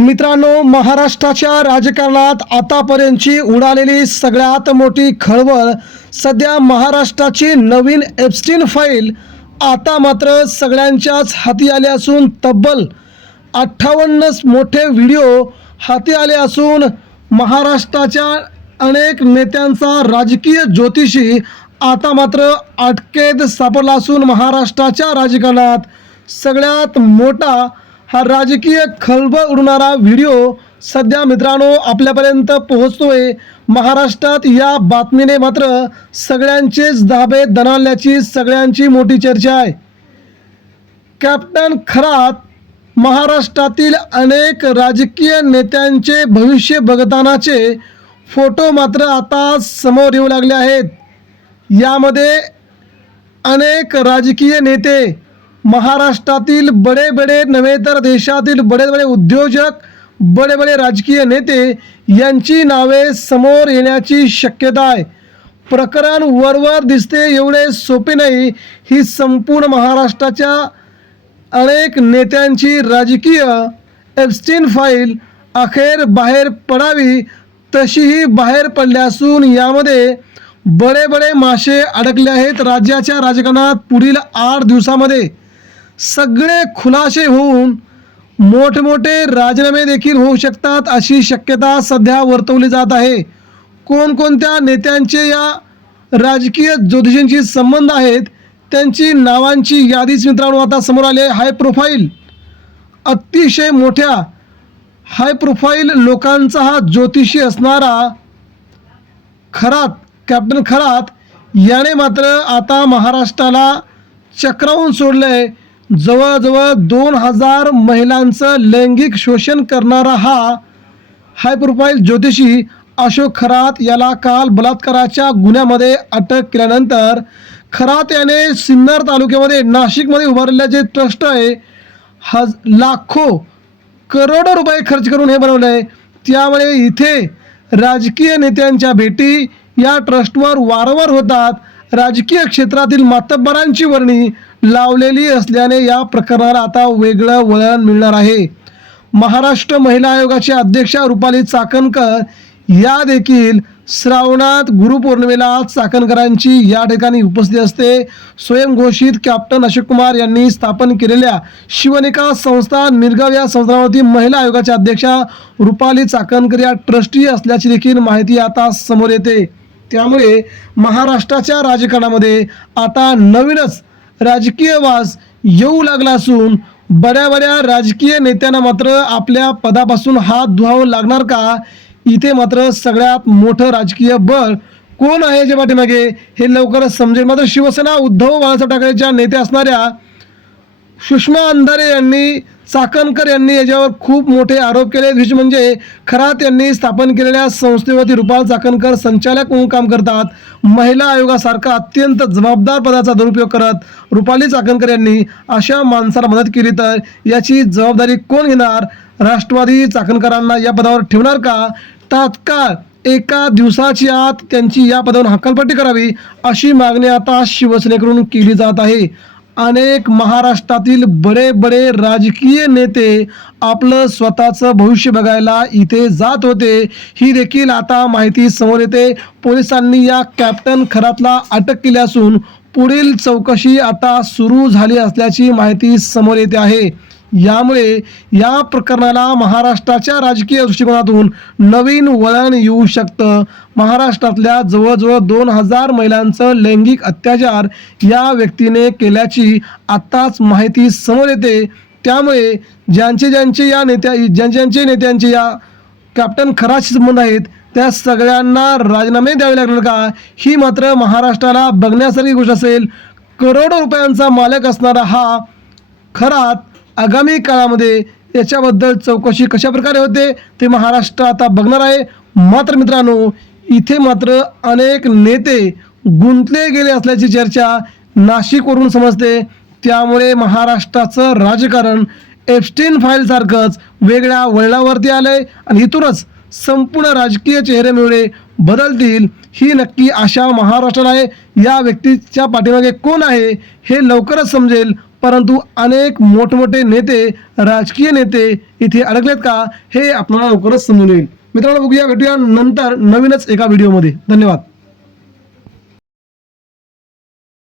मित्रांनो, महाराष्ट्राच्या राजकारणात आतापर्यंतची उडालेली सगळ्यात मोठी खळबळ सध्या महाराष्ट्राची नवीन एप्स्टीन फाईल आता मात्र सगळ्यांच्याच हाती आले असून तब्बल 58 मोठे व्हिडिओ हाती आले असून महाराष्ट्राच्या अनेक नेत्यांचा राजकीय ज्योतिषी आता मात्र अटकेत सापडला असून महाराष्ट्राच्या राजकारणात सगळ्यात मोठा हा राजकीय खळबळ उडवणारा व्हिडिओ सध्या मित्रांनो आपल्यापर्यंत पोहोचतोय। महाराष्ट्रात या बातमीने मात्र सगळ्यांचेच धाबे दणाणल्याची सगळ्यांची मोठी चर्चा आहे। कॅप्टन खरात महाराष्ट्रातील अनेक राजकीय नेत्यांचे भविष्य बघतानाचे फोटो मात्र आता समोर येऊ लागले आहेत। यामध्ये अनेक राजकीय नेते, महाराष्ट्रातील बड़े बड़े नव्हे तर देशातील बड़े बड़े उद्योजक, बड़े बड़े राजकीय नेते यांची नावे समोर येण्याची शक्यता आहे। प्रकरण वरवर दिसते एवढे सोपे नाही। ही संपूर्ण महाराष्ट्राच्या अनेक नेत्यांची राजकीय एप्स्टीन फाईल अखेर बाहेर पडावी तशीही बाहेर पडली असून यामध्ये बड़े बड़े मासे अडकले आहेत। राज्याच्या राजकारणात पुढील 8 दिवसामध्ये सगळे खुलासे होऊन मोठमोठे राजीनामे देखील होऊ शकतात अशी शक्यता सध्या वर्तवली जात आहे। कोणकोणत्या नेत्यांचे या राजकीय ज्योतिषींशी संबंध आहेत त्यांची नावांची यादीच मित्रांनो आता समोर आली आहे। हाय प्रोफाईल, अतिशय मोठ्या हाय प्रोफाईल लोकांचा हा ज्योतिषी असणारा खरात, कॅप्टन खरात याने मात्र आता महाराष्ट्राला चक्रावून सोडलंय। जवळजवळ 2000 महिलांचं लैंगिक शोषण करणारा हा हाय प्रोफाईल ज्योतिषी अशोक खरात याला काल बलात्काराच्या गुन्ह्यामध्ये अटक केल्यानंतर खरात याने सिन्नर तालुक्यामध्ये नाशिकमध्ये उभारलेले जे ट्रस्ट आहे लाखो करोडो रुपये खर्च करून हे बनवलं आहे। त्यामुळे इथे राजकीय नेत्यांच्या भेटी या ट्रस्टवर वारंवार होतात। राजकीय क्षेत्रातील मातब्बरांची वर्णी लावलेली असल्याने या प्रकरणाला आता वेगळं वळण मिळणार आहे। महाराष्ट्र महिला आयोगाच्या अध्यक्षा रुपाली चाकणकर या देखील श्रावणात गुरुपौर्णिमेला चाकणकरांची या ठिकाणी उपस्थिती असते। स्वयंघोषित कॅप्टन अशोक कुमार यांनी स्थापन केलेल्या शिवनिका संस्था निरगाव या संस्थांवरती महिला आयोगाच्या अध्यक्षा रुपाली चाकणकर या ट्रस्टी असल्याची देखील माहिती आता समोर येते। त्यामुळे महाराष्ट्राच्या राजकारणामध्ये आता नवीनच राजकीय वास येऊ लागला असून बड्या बड्या राजकीय नेत्यांना मात्र आपल्या पदापासून हात धुवावं लागणार का, इथे मात्र सगळ्यात मोठं राजकीय बळ कोण आहे जे पाठीमागे हे लवकरच समजेल। मात्र शिवसेना उद्धव बाळासाहेब ठाकरेच्या नेते असणाऱ्या सुषमा अंधारे यांनी चाकणकर यांनी याच्यावर खूप मोठे आरोप केले। विशेष म्हणजे खरात यांनी स्थापन केलेल्या संस्थेवरती रुपाल चाकणकर संचालक म्हणून काम करतात। महिला आयोगासारखा अत्यंत जबाबदार पदाचा दुरुपयोग करत रुपाली चाकणकर यांनी अशा माणसाला मदत केली तर याची जबाबदारी कोण घेणार? राष्ट्रवादी चाकणकरांना या पदावर ठेवणार का? तात्काळ एका दिवसाची आत त्यांची या पदावरून हकालपट्टी करावी अशी मागणी आता शिवसेनेकडून केली जात आहे। अनेक महाराष्ट्रातील बड़े बड़े राजकीय नेते आपलं स्वतःचं भविष्य बघायला इथे जात होते। ही देखील आता माहिती समोर येते। पोलिसांनी या कॅप्टन खरातला अटक केली असून पुढील चौकशी आता सुरू झाली असल्याची माहिती समोर येते आहे। यामुळे या प्रकरणाला महाराष्ट्राच्या राजकीय दृष्टिकोनातून नवीन वळण येऊ शकतं। महाराष्ट्रातल्या जवळजवळ 2000 महिलांचं लैंगिक अत्याचार या व्यक्तीने केल्याची आत्ताच माहिती समोर येते। त्यामुळे ज्यांचे नेत्यांचे या कॅप्टन खरातशी संबंध आहेत त्या सगळ्यांना राजीनामे द्यावे लागणार का, ही मात्र महाराष्ट्राला बघण्यासारखी गोष्ट असेल। करोडो रुपयांचा मालक असणारा हा खरात आगामी काळामध्ये याच्याबद्दल चौकशी कशा प्रकारे होते ते महाराष्ट्र आता बघणार आहे। मात्र मित्रांनो, इथे मात्र अनेक नेते गुंतले गेले असल्याची चर्चा नाशिकवरून समजते। त्यामुळे महाराष्ट्राचं राजकारण एप्स्टीन फाईल सारखंच वेगळ्या वळणावरती आलंय आणि इथूनच संपूर्ण राजकीय चेहरेमोहरे बदलतील ही नक्की आशा महाराष्ट्राला आहे। या व्यक्तीच्या पाठीमागे कोण आहे हे लवकरच समजेल। परंतु अनेक मोठमोठे नेते, राजकीय नेते इथे अडकलेत का हे आपल्याला लवकरच समजून येईल. मित्रांनो, बघूया, भेटूया नंतर नवीनच एका व्हिडिओमध्ये. धन्यवाद.